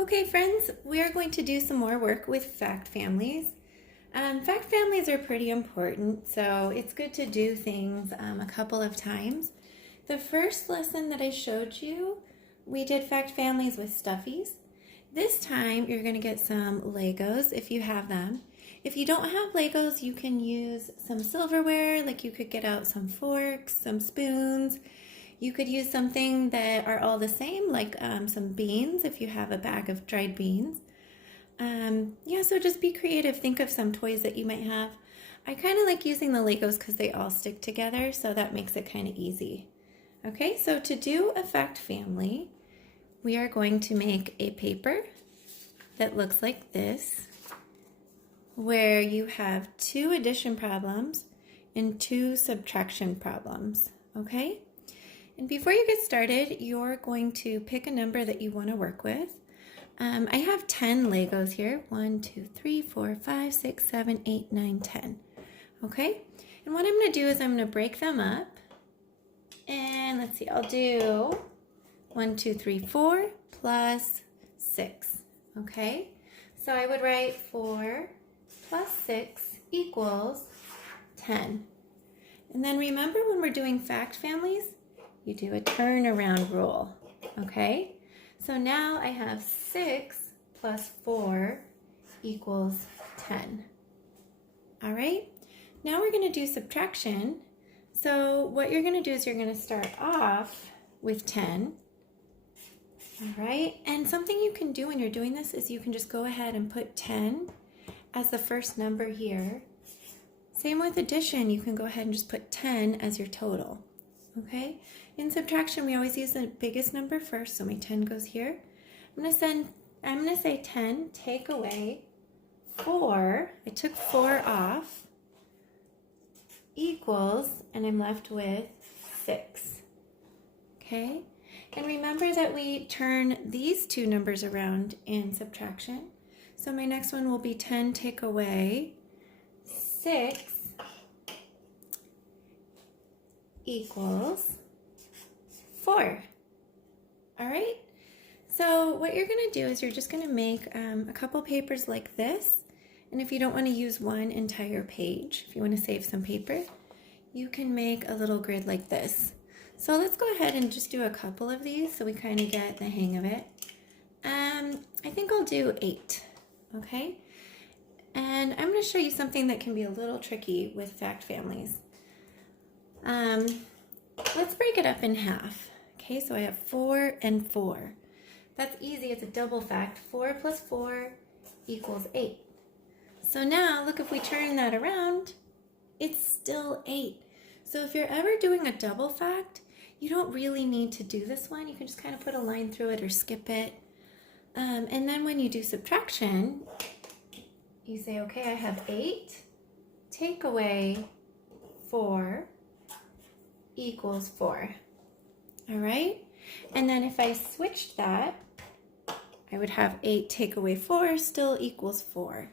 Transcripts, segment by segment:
Okay, friends, we are going to do some more work with fact families. Fact families are pretty important, so it's good to do things a couple of times. The first lesson that I showed you, we did fact families with stuffies. This time, you're going to get some Legos if you have them. If you don't have Legos, you can use some silverware, like you could get out some forks, some spoons. You could use something that are all the same, like some beans if you have a bag of dried beans. So just be creative. Think of some toys that you might have. I kind of like using the Legos because they all stick together, so that makes it kind of easy. Okay, so to do a fact family, we are going to make a paper that looks like this, where you have 2 addition problems and 2 subtraction problems, okay? And before you get started, you're going to pick a number that you want to work with. I have 10 Legos here. 1, 2, 3, 4, 5, 6, 7, 8, 9, 10. Okay? And what I'm going to do is I'm going to break them up. And let's see, I'll do 1, 2, 3, 4 plus 6. Okay? So I would write 4 plus 6 equals 10. And then remember when we're doing fact families, you do a turnaround rule. Okay? So now I have 6 plus 4 equals 10. All right, now we're going to do subtraction. So what you're going to do is you're going to start off with 10. All right, and something you can do when you're doing this is you can just go ahead and put 10 as the first number here. Same with addition, you can go ahead and just put 10 as your total. Okay, in subtraction, we always use the biggest number first, so my 10 goes here. I'm going to say 10, take away 4, I took 4 off, equals, and I'm left with 6. Okay, and remember that we turn these 2 numbers around in subtraction. So my next one will be 10, take away 6, equals 4. All right, so what you're going to do is you're just going to make a couple papers like this, and if you don't want to use one entire page, if you want to save some paper, you can make a little grid like this. So let's go ahead and just do a couple of these so we kind of get the hang of it. I think I'll do 8, okay? And I'm going to show you something that can be a little tricky with fact families. Let's break it up in half. Okay, so I have 4 and 4. That's easy, it's a double fact. 4 plus 4 equals 8. So now, look, if we turn that around, it's still 8. So if you're ever doing a double fact, you don't really need to do this one. You can just kind of put a line through it or skip it. And then when you do subtraction, you say, okay, I have 8, take away 4, equals 4. All right, and then if I switched that, I would have 8 take away 4 still equals 4.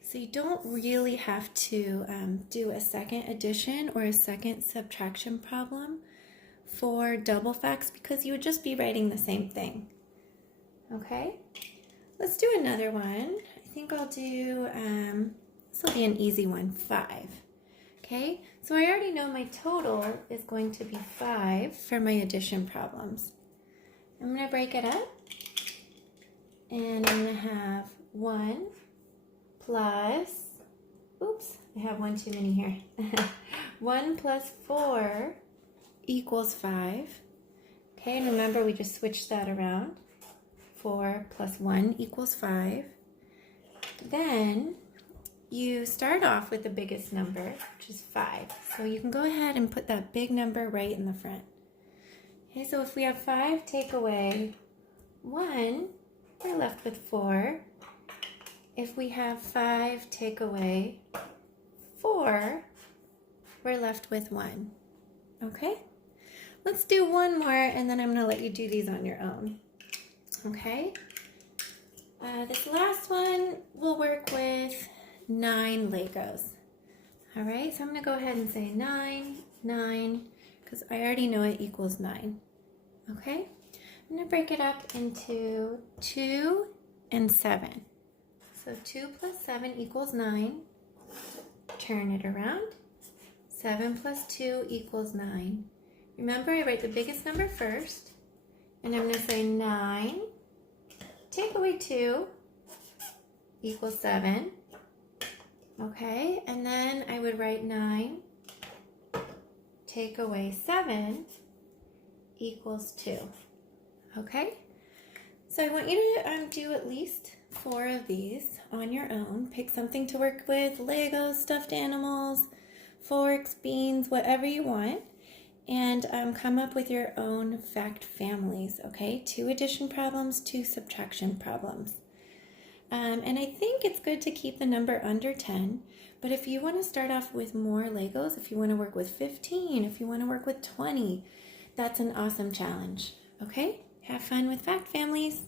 So you don't really have to do a second addition or a second subtraction problem for double facts because you would just be writing the same thing. Okay, let's do another one. I think I'll do, this will be an easy one, 5. Okay, so I already know my total is going to be 5 for my addition problems. I'm going to break it up, and I'm going to have 1 plus, oops, I have one too many here. 1 plus 4 equals 5. Okay, and remember we just switched that around. 4 plus 1 equals 5. Then you start off with the biggest number, which is 5. So you can go ahead and put that big number right in the front. Okay, so if we have 5 take away 1, we're left with 4. If we have 5 take away 4, we're left with 1. Okay? Let's do one more, and then I'm going to let you do these on your own. Okay? This last one we'll work with 9 Legos. All right, so I'm going to go ahead and say 9, 9, because I already know it equals 9. Okay, I'm going to break it up into 2 and 7. So 2 plus 7 equals 9. Turn it around. 7 plus 2 equals 9. Remember, I write the biggest number first. And I'm going to say 9. Take away 2 equals 7. Okay, and then I would write 9. Take away 7 equals 2. Okay, so I want you to do at least 4 of these on your own. Pick something to work with, Legos, stuffed animals, forks, beans, whatever you want, and come up with your own fact families, okay? 2 addition problems, 2 subtraction problems. And I think it's good to keep the number under 10, but if you want to start off with more Legos, if you want to work with 15, if you want to work with 20, that's an awesome challenge, okay? Have fun with fact families.